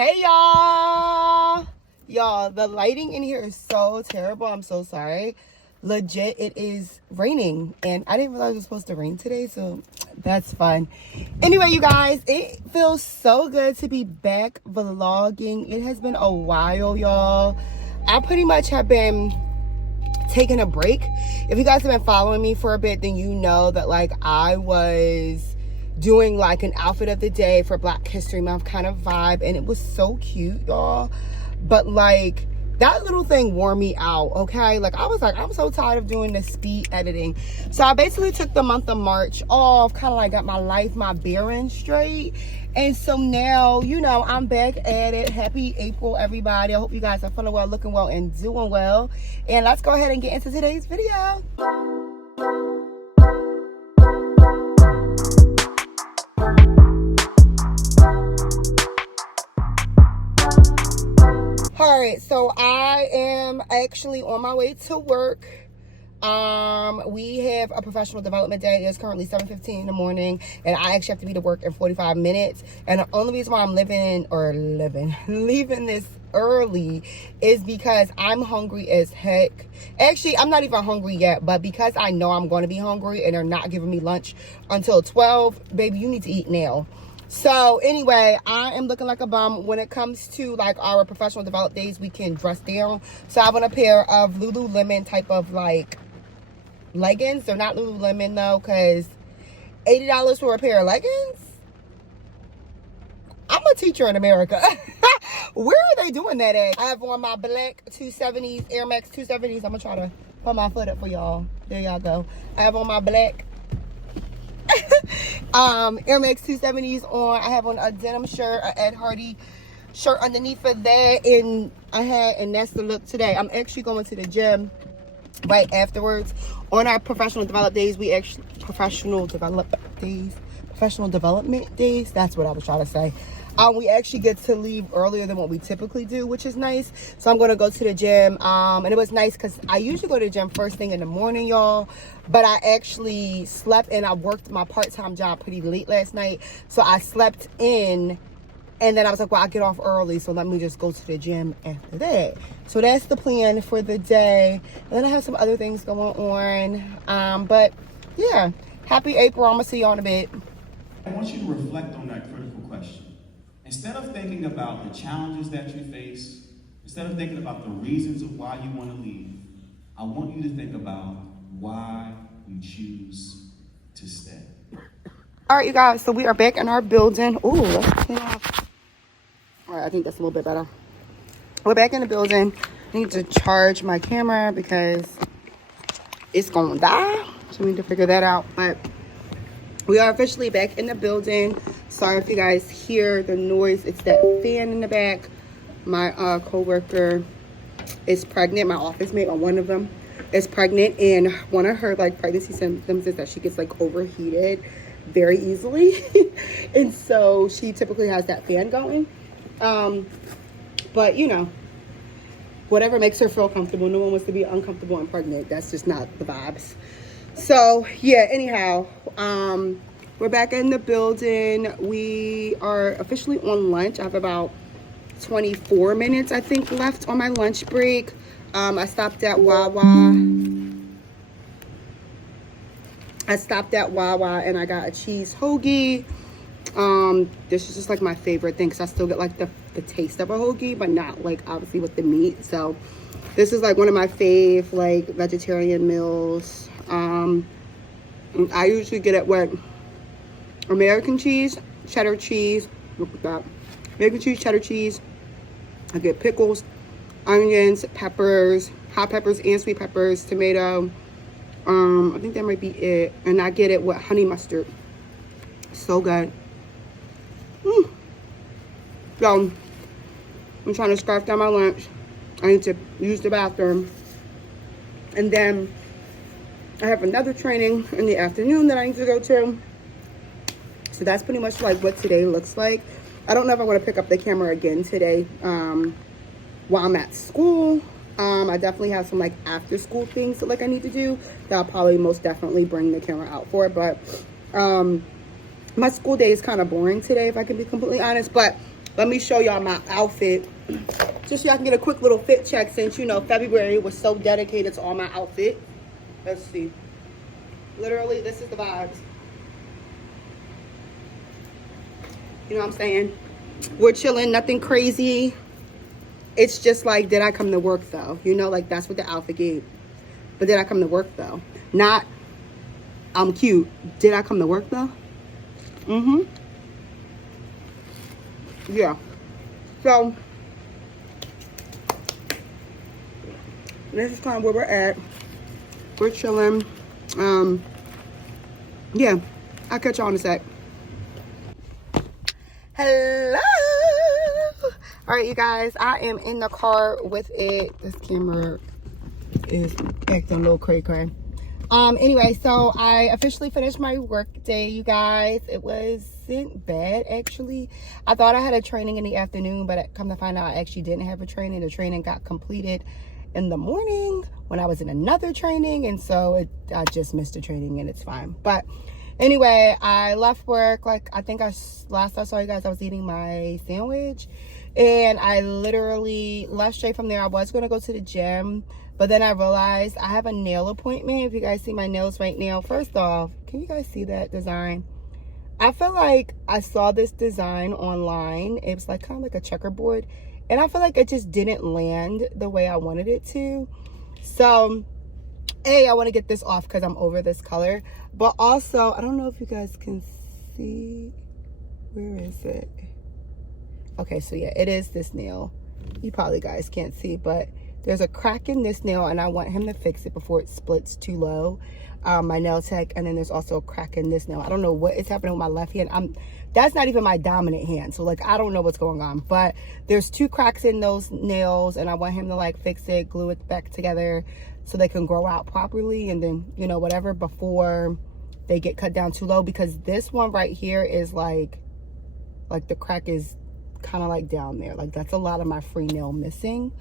Hey y'all, the lighting in here is so terrible. I'm so sorry. Legit, it is raining and I didn't realize it was supposed to rain today, so that's fun. Anyway, you guys, it feels so good to be back vlogging. It has been a while, y'all. I pretty much have been taking a break. If you guys have been following me for a bit, then you know that like I was doing like an outfit of the day for Black History Month kind of vibe, and it was so cute, y'all. But like that little thing wore me out, okay? Like I was like, I'm so tired of doing this speed editing. So I basically took the month of March off, kind of like got my life, my bearings straight. And so now, you know, I'm back at it. Happy April, everybody. I hope you guys are feeling well, looking well, and doing well. And let's go ahead and get into today's video. All right, so I am actually on my way to work. We have a professional development day. It's currently 7:15 in the morning, and I actually have to be to work in 45 minutes. And the only reason why I'm leaving this early is because I'm hungry as heck. Actually, I'm not even hungry yet, but because I know I'm going to be hungry and they're not giving me lunch until 12, baby, you need to eat now. So anyway, I am looking like a bum. When it comes to like our professional development days, we can dress down. So I have on a pair of Lululemon type of like leggings. They're not Lululemon though, because $80 for a pair of leggings? I'm a teacher in America. Where are they doing that at? I have on my black 270s, Air Max 270s. I'm gonna try to put my foot up for y'all. There y'all go. I have on my black Air Max 270s on. I have on a denim shirt, an Ed Hardy shirt underneath of that, and that's the look today. I'm actually going to the gym right afterwards. On our professional development days, professional development days, that's what I was trying to say. We actually get to leave earlier than what we typically do, which is nice. So I'm going to go to the gym. And it was nice because I usually go to the gym first thing in the morning, y'all. But I actually slept and I worked my part-time job pretty late last night. So I slept in. And then I was like, well, I get off early, so let me just go to the gym after that. So that's the plan for the day. And then I have some other things going on. But yeah, happy April. I'm going to see y'all in a bit. I want you to reflect on that critical question. Instead of thinking about the challenges that you face, instead of thinking about the reasons of why you want to leave, I want you to think about why you choose to stay. All right, you guys, so we are back in our building. Ooh, let's clean off. All right, I think that's a little bit better. We're back in the building. I need to charge my camera because it's going to die. So we need to figure that out. But we are officially back in the building. Sorry if you guys hear the noise. It's that fan in the back. My co-worker is pregnant. My office mate, or one of them, is pregnant. And one of her like pregnancy symptoms is that she gets like overheated very easily. And so she typically has that fan going. But you know, whatever makes her feel comfortable. No one wants to be uncomfortable and pregnant. That's just not the vibes. So yeah, anyhow, we're back in the building. We are officially on lunch. I have about 24 minutes, I think, left on my lunch break. I stopped at Wawa. And I got a cheese hoagie. This is just like my favorite thing because I still get like the taste of a hoagie, but not like obviously with the meat. So this is like one of my fave like vegetarian meals. I usually get it with American cheese, cheddar cheese. Look at that. American cheese, cheddar cheese. I get pickles, onions, peppers, hot peppers and sweet peppers, tomato. I think that might be it. And I get it with honey mustard. So good. So I'm trying to scarf down my lunch. I need to use the bathroom. And then I have another training in the afternoon that I need to go to. So that's pretty much like what today looks like. I don't know if I want to pick up the camera again today while I'm at school. I definitely have some like after school things that like I need to do that I'll probably most definitely bring the camera out for. But my school day is kind of boring today, if I can be completely honest. But let me show y'all my outfit. Just so y'all can get a quick little fit check since, you know, February was so dedicated to all my outfit. Let's see. Literally, this is the vibes. You know what I'm saying? We're chilling, nothing crazy. It's just like, did I come to work though? You know, like that's what the outfit gave. But did I come to work though? Not, I'm cute. Did I come to work though? Mm-hmm. Yeah. So, this is kind of where we're at. We're chilling. Yeah. I'll catch y'all in a sec. Hello. All right, you guys. I am in the car with it. This camera is acting a little cray-cray. Anyway, so I officially finished my work day, you guys. It wasn't bad, actually. I thought I had a training in the afternoon, but come to find out, I actually didn't have a training. The training got completed in the morning when I was in another training, and so I just missed the training, and it's fine. But anyway, I left work, like, I think last I saw you guys, I was eating my sandwich, and I literally left straight from there. I was going to go to the gym, but then I realized I have a nail appointment. If you guys see my nails right now, first off, can you guys see that design? I feel like I saw this design online. It was like kind of like a checkerboard, and I feel like it just didn't land the way I wanted it to. So, I want to get this off because I'm over this color. But also, I don't know if you guys can see. Where is it? Okay, so yeah, it is this nail. You probably guys can't see, but there's a crack in this nail, and I want him to fix it before it splits too low. My nail tech, and then there's also a crack in this nail. I don't know what is happening with my left hand. That's not even my dominant hand, so like I don't know what's going on, but there's 2 cracks in those nails, and I want him to like fix it, glue it back together so they can grow out properly, and then, you know, whatever, before they get cut down too low, because this one right here is like the crack is kind of like down there. Like that's a lot of my free nail missing,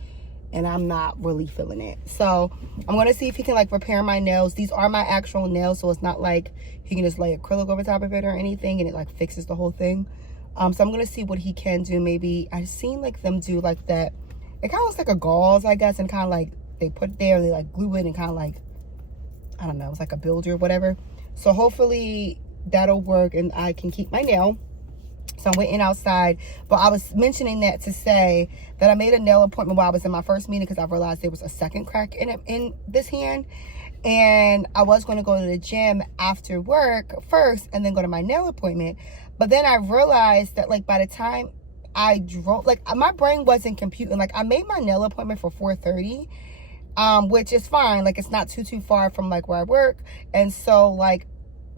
and I'm not really feeling it. So I'm going to see if he can like repair my nails. These are my actual nails, so it's not like he can just lay acrylic over top of it or anything and it like fixes the whole thing. So I'm going to see what he can do. Maybe I've seen like them do like that. It kind of looks like a gauze, I guess, and kind of like they put it there and they like glue it and kind of like, I don't know, it's like a builder or whatever. So hopefully that'll work and I can keep my nail. So I'm waiting outside, but I was mentioning that to say that I made a nail appointment while I was in my first meeting because I realized there was a second crack in this hand, and I was going to go to the gym after work first and then go to my nail appointment. But then I realized that like by the time I drove, like my brain wasn't computing. Like I made my nail appointment for 4:30, which is fine. Like it's not too far from like where I work, and so like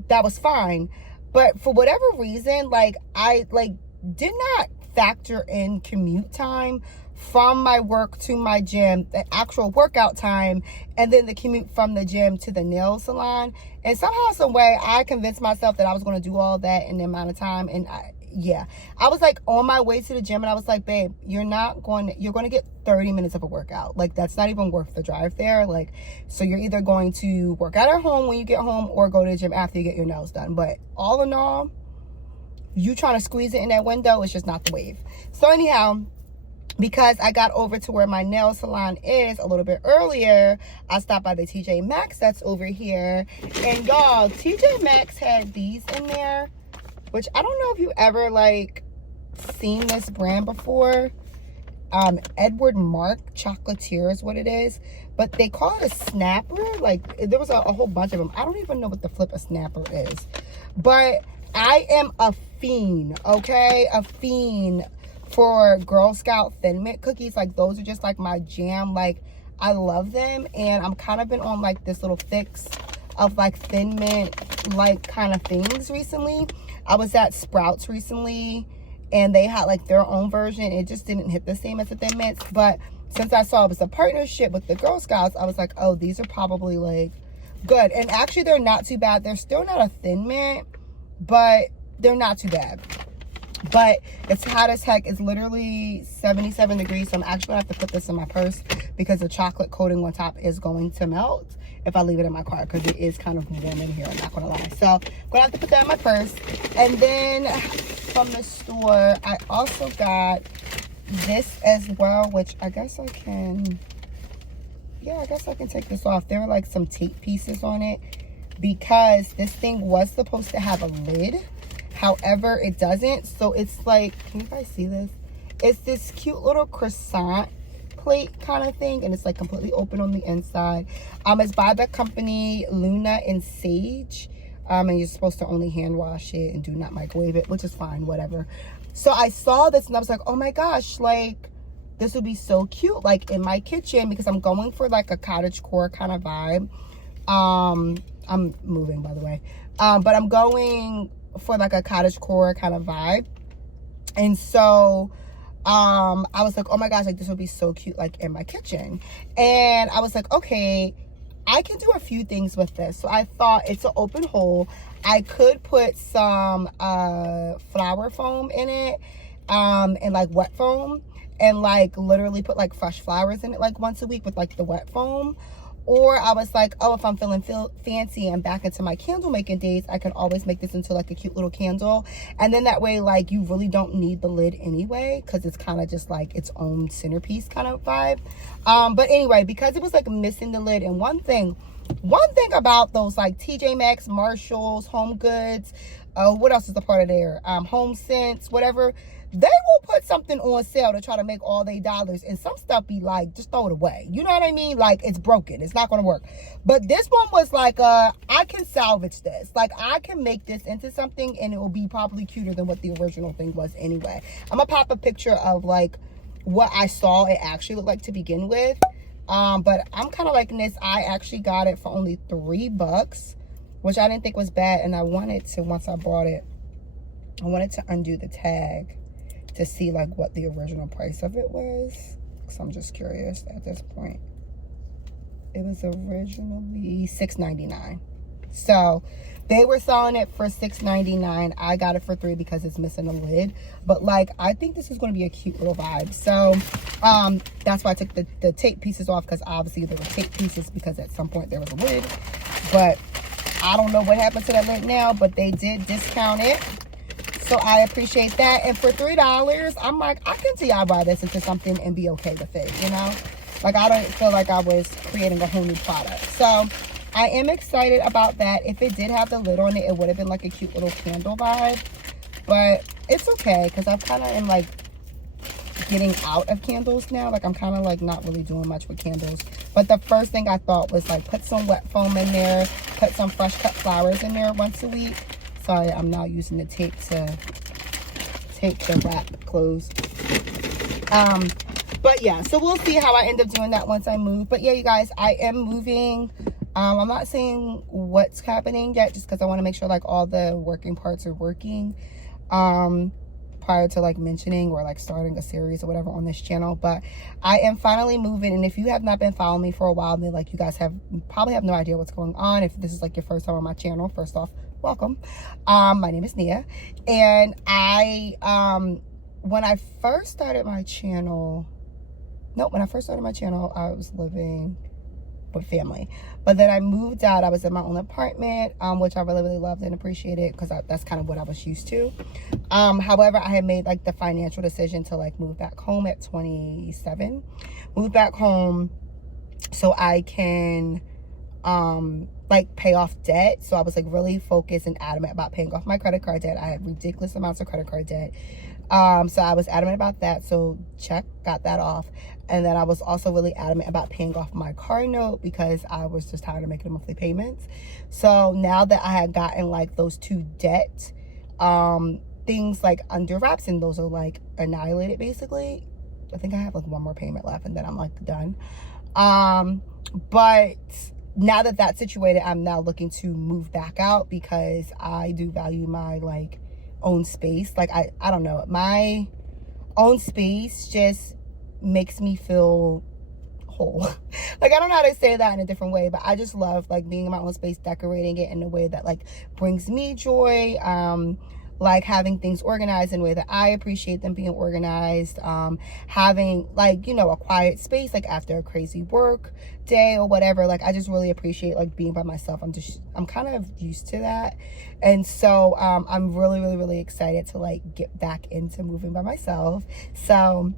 that was fine. But for whatever reason, like I like did not factor in commute time from my work to my gym, the actual workout time, and then the commute from the gym to the nail salon. And somehow, some way, I convinced myself that I was going to do all that in the amount of time. And I was like on my way to the gym, and I was like, babe, you're going to get 30 minutes of a workout. Like that's not even worth the drive there. Like, so you're either going to work out at home when you get home or go to the gym after you get your nails done. But all in all, you trying to squeeze it in that window is just not the wave. So anyhow, because I got over to where my nail salon is a little bit earlier, I stopped by the TJ Maxx that's over here. And y'all, TJ Maxx had these in there, which I don't know if you ever like seen this brand before. Edward Mark Chocolatier is what it is, but they call it a snapper. Like there was a whole bunch of them. I don't even know what the flip a snapper is, but I am a fiend, okay? A fiend for Girl Scout Thin Mint cookies. Like those are just like my jam. Like I love them, and I'm kind of been on like this little fix of like Thin Mint like kind of things recently. I was at Sprouts recently, and they had like their own version. It just didn't hit the same as the Thin Mints, but since I saw it was a partnership with the Girl Scouts, I was like, oh, these are probably like good. And actually they're not too bad. They're still not a Thin Mint, but they're not too bad. But it's hot as heck. It's literally 77 degrees, so I'm actually gonna have to put this in my purse because the chocolate coating on top is going to melt. if I leave it in my car because it is kind of warm in here, I'm not gonna lie. So I'm gonna have to put that in my purse. And then from the store, I also got this as well, which I guess I can, yeah, I guess I can take this off. There were like some tape pieces on it because this thing was supposed to have a lid. However, it doesn't. So it's like, can you guys see this? It's this cute little croissant plate kind of thing, and it's like completely open on the inside. It's by the company Luna and Sage, and you're supposed to only hand wash it and do not microwave it, which is fine, whatever. So I saw this and I was like, oh my gosh, like this would be so cute like in my kitchen, because I'm going for like a cottagecore kind of vibe. I'm moving, by the way, but I'm going for like a cottagecore kind of vibe. And so I was like, oh my gosh, like this would be so cute like in my kitchen. And I was like, okay, I can do a few things with this. So I thought, it's an open hole, I could put some flower foam in it, and like wet foam, and like literally put like fresh flowers in it like once a week with like the wet foam. Or I was like, oh, if I'm feeling fancy and back into my candle making days, I can always make this into like a cute little candle. And then that way, like, you really don't need the lid anyway, because it's kind of just like its own centerpiece kind of vibe. But anyway, because it was like missing the lid, and one thing about those like TJ Maxx, Marshalls, Home Goods, what else is a part of there? Home Sense, whatever. They will put something on sale to try to make all their dollars, and some stuff be like, just throw it away. You know what I mean? Like, it's broken. It's not going to work. But this one was like, I can salvage this. Like, I can make this into something, and it will be probably cuter than what the original thing was anyway. I'm going to pop a picture of, like, what I saw it actually looked like to begin with. But I'm kind of liking this. I actually got it for only $3, which I didn't think was bad. And I wanted to, once I bought it, I wanted to undo the tag to see like what the original price of it was, because I'm just curious at this point. It was originally $6.99. So they were selling it for $6.99. I got it for $3 because it's missing a lid. But like, I think this is going to be a cute little vibe. So that's why I took the tape pieces off, because obviously there were tape pieces because at some point there was a lid. But I don't know what happened to that lid now, but they did discount it. So I appreciate that. And for $3, I'm like, I can DIY this into something and be okay with it, you know? Like, I don't feel like I was creating a whole new product. So I am excited about that. If it did have the lid on it, it would have been like a cute little candle vibe. But it's okay, because I kind of am like getting out of candles now. Like, I'm kind of like not really doing much with candles. But the first thing I thought was like, put some wet foam in there, put some fresh cut flowers in there once a week. Sorry, I'm now using the tape to tape the wrap closed. But yeah, so we'll see how I end up doing that once I move. But yeah, you guys, I am moving. I'm not saying what's happening yet, just because I want to make sure like all the working parts are working prior to like mentioning or like starting a series or whatever on this channel. But I am finally moving, and if you have not been following me for a while, then like you guys probably have no idea what's going on. If this is like your first time on my channel, first off, welcome. My name is Nia, and I when I first started my channel, I was living with family, but then I moved out. I was in my own apartment, which I really loved and appreciated, because that's kind of what I was used to. However, I had made like the financial decision to like move back home at 27, move back home so I can like pay off debt. So I was like really focused and adamant about paying off my credit card debt. I had ridiculous amounts of credit card debt. So I was adamant about that. So check, got that off. And then I was also really adamant about paying off my car note, because I was just tired of making monthly payments. So now that I had gotten like those two debt things like under wraps, and those are like annihilated basically. I think I have like one more payment left, and then I'm like done. But now that that's situated, I'm now looking to move back out, because I do value my like own space. Like I don't know, my own space just makes me feel whole. Like, I don't know how to say that in a different way, but I just love like being in my own space, decorating it in a way that like brings me joy, like having things organized in a way that I appreciate them being organized, having like, you know, a quiet space like after a crazy work day or whatever. Like I just really appreciate like being by myself. I'm kind of used to that. And so I'm really excited to like get back into moving by myself. So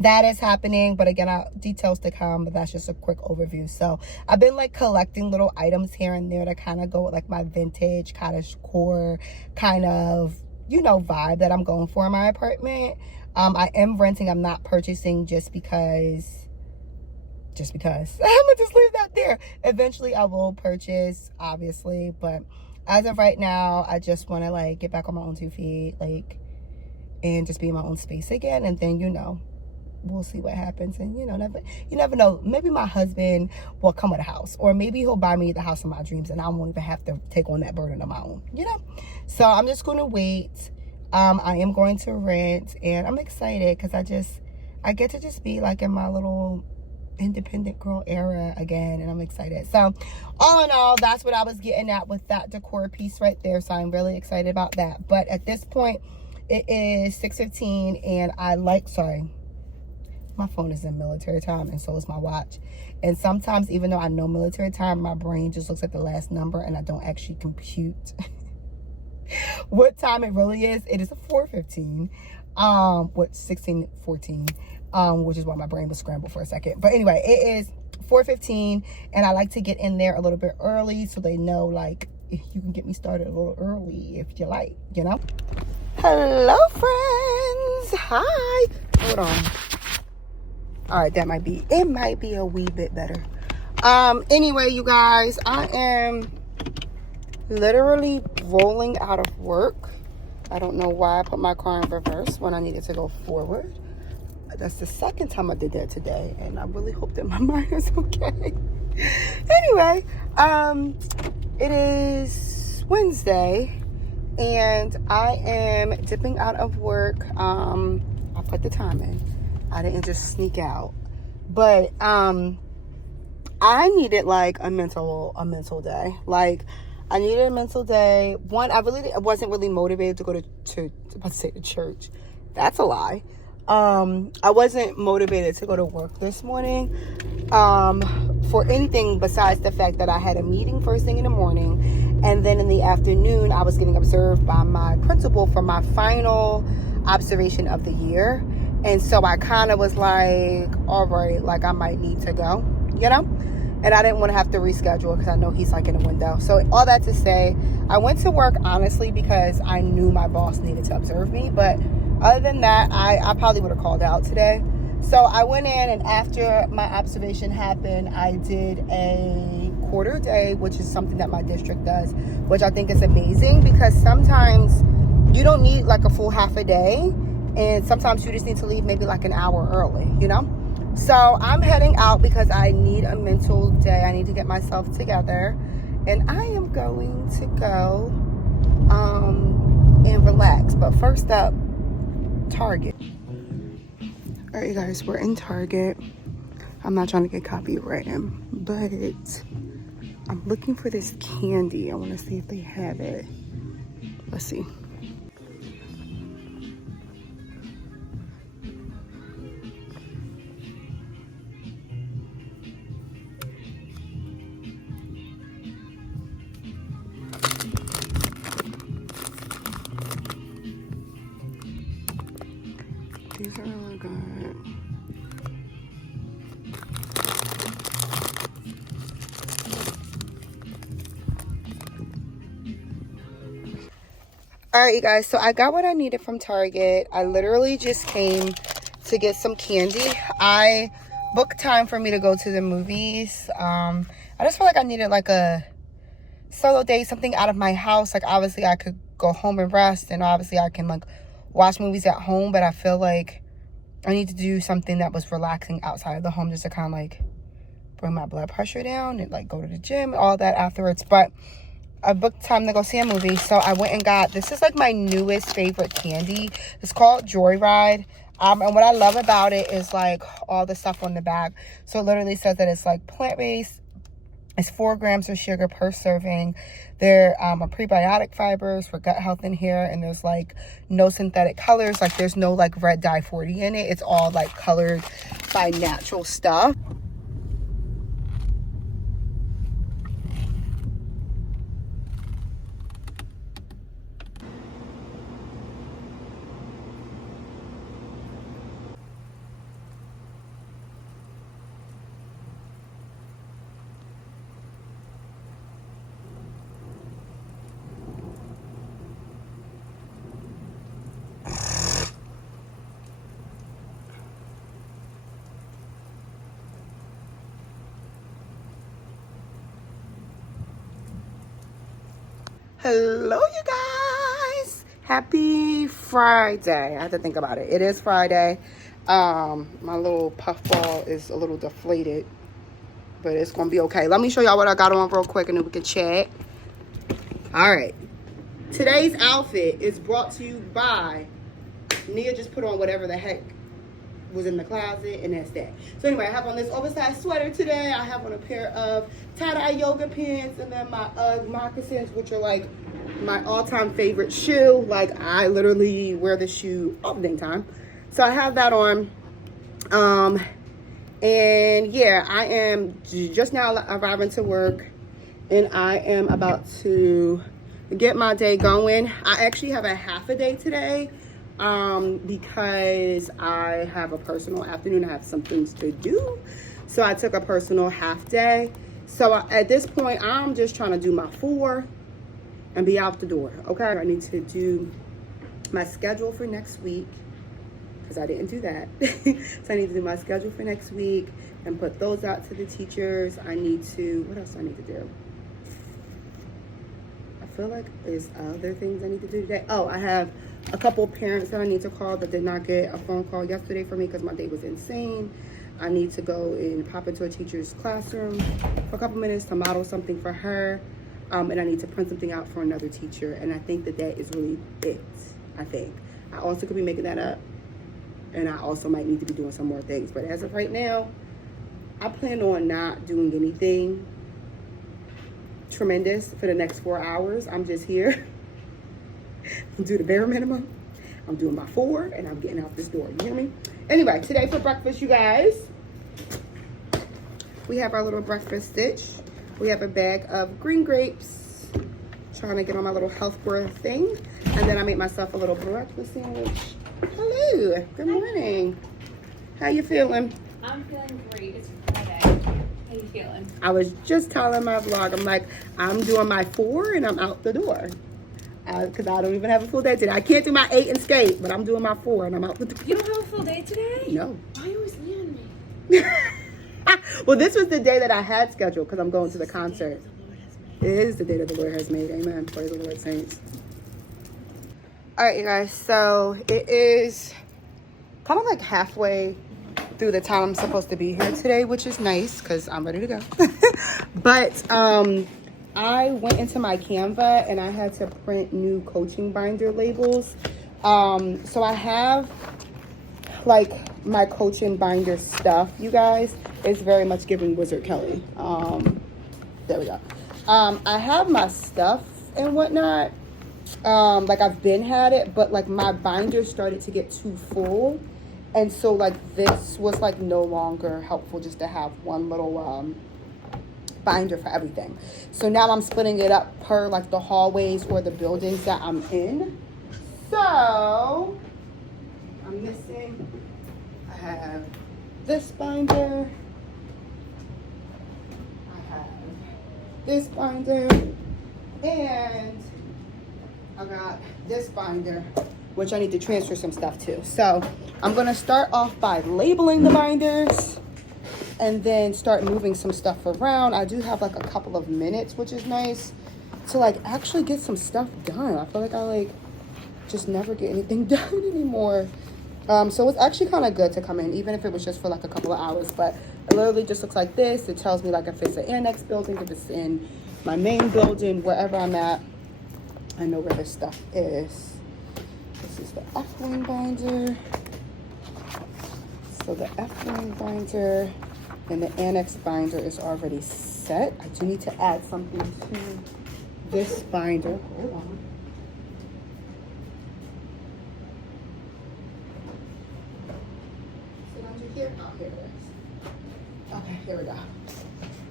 that is happening, but again, details to come, but that's just a quick overview. So I've been like collecting little items here and there to kind of go with like my vintage cottagecore kind of, you know, vibe that I'm going for in my apartment. I am renting. I'm not purchasing just because I'm gonna just leave that there. Eventually I will purchase, obviously, but as of right now, I just want to like get back on my own 2 feet, like, and just be in my own space again. And then, you know, we'll see what happens. And you never know, maybe my husband will come with a house, or maybe he'll buy me the house of my dreams and I won't even have to take on that burden on my own, you know. So I'm just going to wait. I am going to rent, and I'm excited because I get to just be like in my little independent girl era again, and I'm excited. So all in all, that's what I was getting at with that decor piece right there. So I'm really excited about that. But at this point, it is 6:15, and my phone is in military time, and so is my watch. And sometimes, even though I know military time, my brain just looks at the last number and I don't actually compute what time it really is. It is 4:15, 16:14, which is why my brain was scrambled for a second. But anyway, it is 4:15, and I like to get in there a little bit early so they know, like, if you can get me started a little early if you like, you know. Hello, friends. Hi. Hold on. All right, it might be a wee bit better. Anyway, you guys, I am literally rolling out of work. I don't know why I put my car in reverse when I needed to go forward. That's the second time I did that today, and I really hope that my mind is okay. Anyway, it is Wednesday, and I am dipping out of work. I put the time in. I didn't just sneak out, but I needed like a mental day. Like I needed a mental day. One, I wasn't really motivated to go to church. That's a lie. I wasn't motivated to go to work this morning for anything besides the fact that I had a meeting first thing in the morning, and then in the afternoon I was getting observed by my principal for my final observation of the year. And so I kind of was like, all right, like I might need to go, you know? And I didn't want to have to reschedule because I know he's like in the window. So all that to say, I went to work honestly because I knew my boss needed to observe me. But other than that, I probably would have called out today. So I went in, and after my observation happened, I did a quarter day, which is something that my district does, which I think is amazing because sometimes you don't need like a full half a day. And sometimes you just need to leave maybe like an hour early, you know? So I'm heading out because I need a mental day. I need to get myself together. And I am going to go and relax. But first up, Target. All right, you guys, we're in Target. I'm not trying to get copyrighted, but I'm looking for this candy. I want to see if they have it. Let's see. These are really good. All right, you guys, so I got what I needed from Target. I literally just came to get some candy. I booked time for me to go to the movies. I just felt like I needed like a solo day, something out of my house. Like obviously I could go home and rest, and obviously I can like watch movies at home, but I feel like I need to do something that was relaxing outside of the home just to kind of like bring my blood pressure down and like go to the gym, all that afterwards. But I booked time to go see a movie, so I went and got, this is like my newest favorite candy. It's called Joyride. And what I love about it is like all the stuff on the back. So it literally says that it's like plant-based, It's 4 grams of sugar per serving. There are prebiotic fibers for gut health in here, and there's like no synthetic colors. Like there's no like red dye 40 in it. It's all like colored by natural stuff. Hello, you guys. Happy Friday. I have to think about it. It is Friday. My little puffball is a little deflated, but it's gonna be okay. Let me show y'all what I got on real quick and then we can chat. All right. Today's outfit is brought to you by Nia. Just put on whatever the heck was in the closet, and that's that. So anyway, I have on this oversized sweater today. I have on a pair of tie-dye yoga pants, and then my UGG moccasins, which are like my all-time favorite shoe. Like I literally wear this shoe all the time. So I have that on. And yeah, I am just now arriving to work, and I am about to get my day going. I actually have a half a day today. Because I have a personal afternoon. I have some things to do. So I took a personal half day. So at this point, I'm just trying to do my 4 and be out the door. Okay. I need to do my schedule for next week because I didn't do that. So I need to do my schedule for next week and put those out to the teachers. I need to, what else do I need to do? I feel like there's other things I need to do today. Oh, I have a couple of parents that I need to call that did not get a phone call yesterday for me because my day was insane. I need to go and pop into a teacher's classroom for a couple minutes to model something for her. And I need to print something out for another teacher. And I think that is really it, I think. I also could be making that up. And I also might need to be doing some more things. But as of right now, I plan on not doing anything tremendous for the next 4 hours. I'm just here. Do the bare minimum. I'm doing my 4 and I'm getting out this door. You hear me? Anyway, today for breakfast, you guys, we have our little breakfast stitch. We have a bag of green grapes. Trying to get on my little health bar thing. And then I made myself a little breakfast sandwich. Hello. Good morning. How you feeling? I'm feeling great. It's Friday. How you feeling? I was just telling my vlog, I'm like, I'm doing my 4 and I'm out the door. Because I don't even have a full day today. I can't do my 8 and skate, but I'm doing my 4 and I'm out the door. You don't have a full day today? No. Why are you always leaving me? Well, this was the day that I had scheduled because I'm going to the concert. It is the day that the Lord has made. Amen. Praise the Lord, saints. All right, you guys. So it is kind of like halfway through the time I'm supposed to be here today, which is nice because I'm ready to go. But I went into my Canva and I had to print new coaching binder labels. So I have like my coaching binder stuff, you guys. It's very much giving Wizard Kelly. There we go. I have my stuff and whatnot. Like I've been had it, but like my binder started to get too full. And so like this was like no longer helpful just to have one little binder for everything. So now I'm splitting it up per like the hallways or the buildings that I'm in. So I'm missing, I have this binder, I have this binder, and I got this binder, which I need to transfer some stuff to. So I'm gonna start off by labeling the binders and then start moving some stuff around. I do have like a couple of minutes, which is nice, to like actually get some stuff done. I feel like I like just never get anything done anymore. So it's actually kind of good to come in, even if it was just for like a couple of hours. But it literally just looks like this. It tells me like if it's an annex building, if it's in my main building, wherever I'm at, I know where this stuff is. This is the F-wing binder. So the F-wing binder and the annex binder is already set. I do need to add something to this binder. Hold on. Is it under here? Oh, here it is. Okay, here we go. I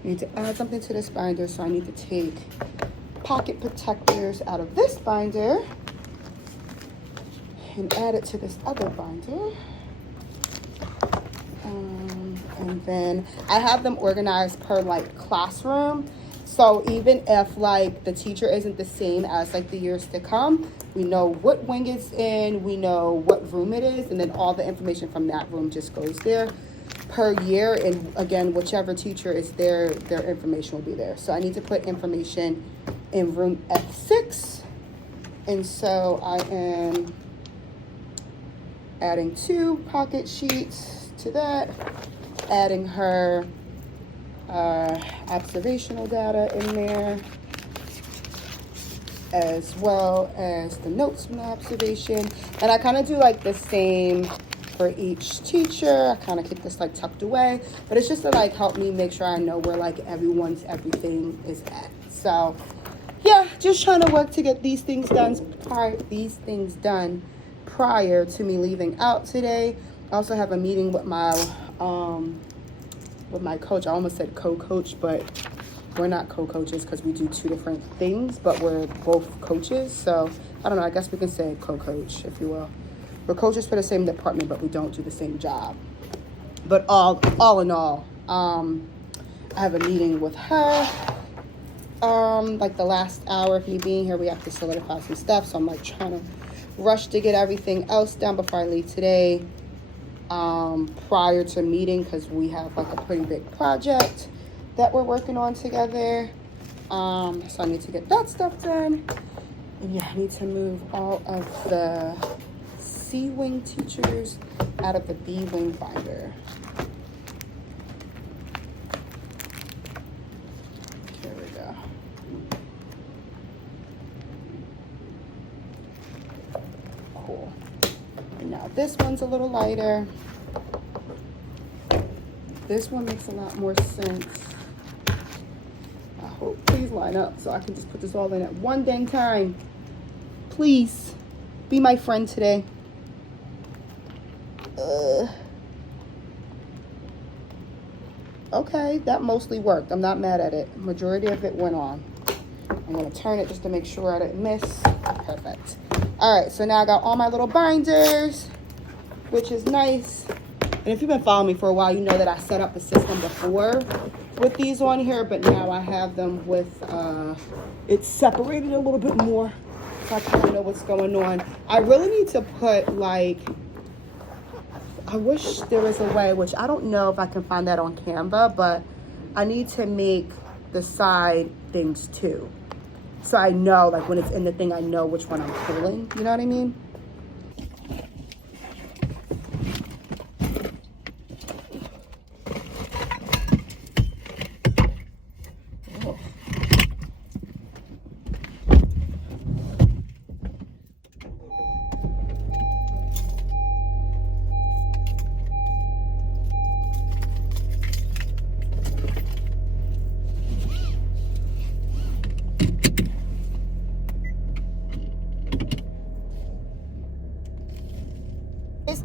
need to add something to this binder, so I need to take pocket protectors out of this binder and add it to this other binder. And then I have them organized per like classroom. So even if like the teacher isn't the same as like the years to come, we know what wing it's in, we know what room it is, and then all the information from that room just goes there per year. And again, whichever teacher is there, their information will be there. So I need to put information in room F6. And so I am adding 2 pocket sheets to that, adding her observational data in there, as well as the notes from the observation. And I kind of do like the same for each teacher. I kind of keep this like tucked away, but it's just to like help me make sure I know where like everyone's everything is at. So yeah, just trying to work to get these things done prior to me leaving out today. I also have a meeting with my coach. I almost said co-coach, but we're not co-coaches because we do 2 different things, but we're both coaches. So I don't know, I guess we can say co-coach, if you will. We're coaches for the same department, but we don't do the same job. But all in all, I have a meeting with her. Like the last hour of me being here, we have to solidify some stuff. So I'm like trying to rush to get everything else done before I leave today, prior to meeting, because we have like a pretty big project that we're working on together. So I need to get that stuff done. And yeah, I need to move all of the C wing teachers out of the B wing binder. Here we go. Cool. And now this one's a little lighter. This one makes a lot more sense. I hope, please line up so I can just put this all in at one dang time. Please be my friend today. Okay, that mostly worked. I'm not mad at it. Majority of it went on. I'm gonna turn it just to make sure I didn't miss. Perfect. All right, so now I got all my little binders, which is nice. And if you've been following me for a while, you know that I set up the system before with these on here, but now I have them with, it's separated a little bit more, so I kind of know what's going on. I really need to put like, I wish there was a way, which I don't know if I can find that on Canva, but I need to make the side things too. So I know, like when it's in the thing, I know which one I'm pulling, you know what I mean?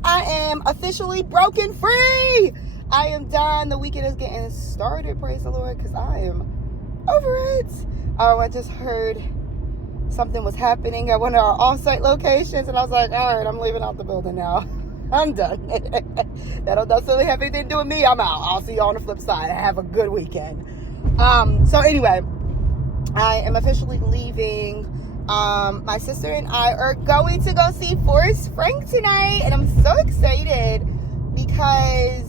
I am officially broken free. I am done. The weekend is getting started, praise the Lord, because I am over it. I just heard something was happening at one of our off-site locations, and I was like, all right, I'm leaving out the building now. I'm done. That don't necessarily have anything to do with me. I'm out. I'll see you on the flip side. Have a good weekend. So anyway, I am officially leaving. My sister and I are going to go see Forrest Frank tonight, and I'm so excited because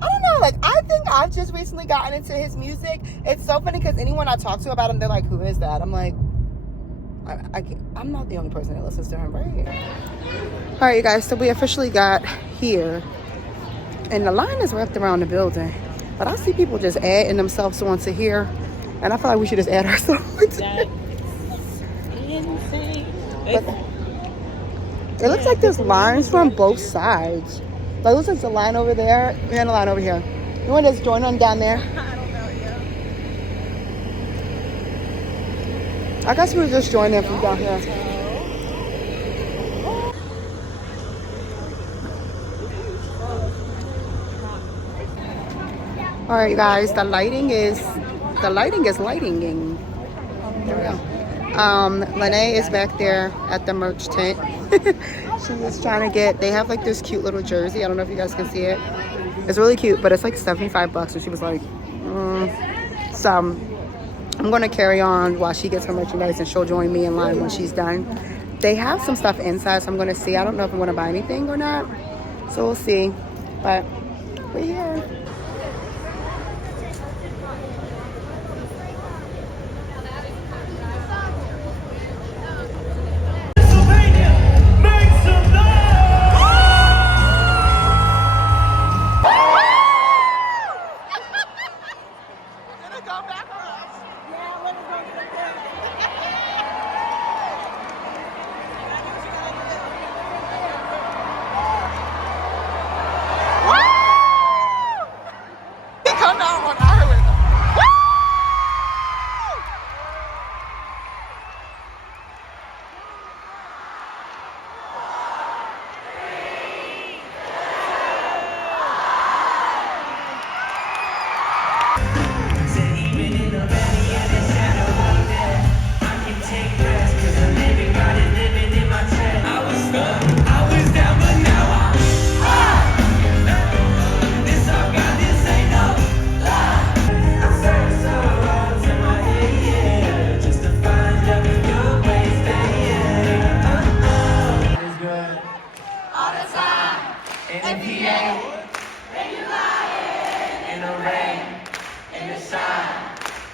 I don't know, like I think I've just recently gotten into his music. It's so funny because anyone I talk to about him, they're like, who is that? I'm like, I'm not the only person that listens to him, right? All right, you guys, so we officially got here, and the line is wrapped around the building, but I see people just adding themselves onto here, and I feel like we should just add ourselves. Insane. But it looks like there's lines from both sides. Like, it looks like the line over there and a line over here. You want to just join on down there? I don't know, yeah. I guess we were just joining them from down here. All right, guys, the lighting is lighting. There we go. Lene is back there at the merch tent. She was trying to get, they have like this cute little jersey. I don't know if you guys can see it. It's really cute, but it's like $75. And she was like, So I'm going to carry on while she gets her merchandise, and she'll join me in line when she's done. They have some stuff inside, so I'm going to see. I don't know if I'm going to buy anything or not. So we'll see. But we're here.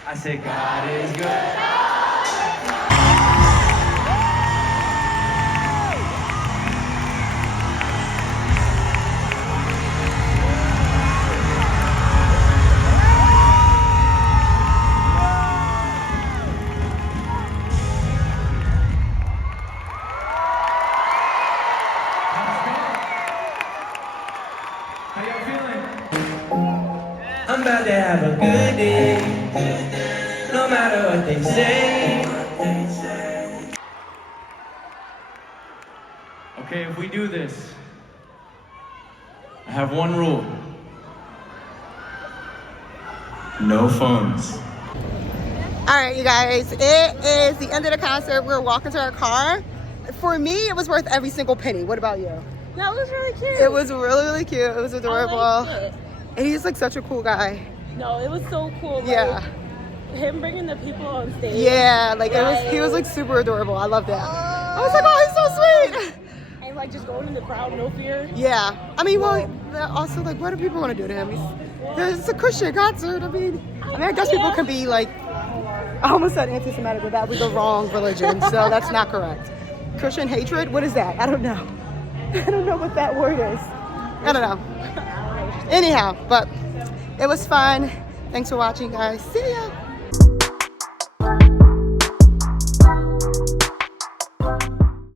I say God is good. How y'all feeling? I'm about to have a good day. No matter what they say. Okay, if we do this, I have one rule. No phones. All right, you guys, it is the end of the concert. We're walking to our car. For me, it was worth every single penny. What about you? That was really cute. It was really, really cute. It was adorable. I liked it. And he's like such a cool guy. No, it was so cool. Yeah. Like, him bringing the people on stage. Yeah, like he was like super adorable. I loved it. I was like, oh, he's so sweet. And like just going in the crowd, no fear. Yeah. I mean, well, also like, what do people want to do to him? It's a Christian concert. I mean, I guess people can be like, I almost said anti-Semitic, but that was the wrong religion, so that's not correct. Christian hatred? What is that? I don't know. I don't know what that word is. I don't know. Anyhow, but it was fun. Thanks for watching, guys. See ya.